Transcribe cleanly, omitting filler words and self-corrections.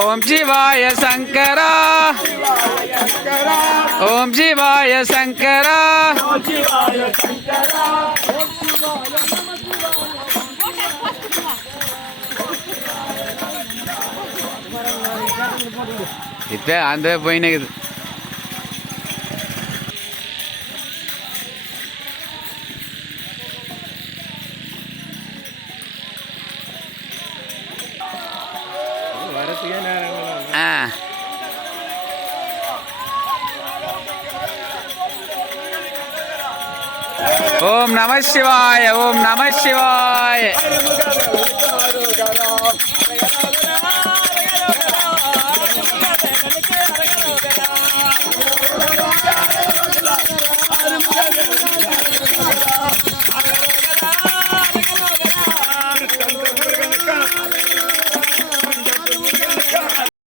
ஓம் சிவாய சங்கரா ஓம் சிவாய சங்கரா இப்போ அந்த போயினுக்குது. ஓம் நம சிவாய ஓம் நம சிவாய.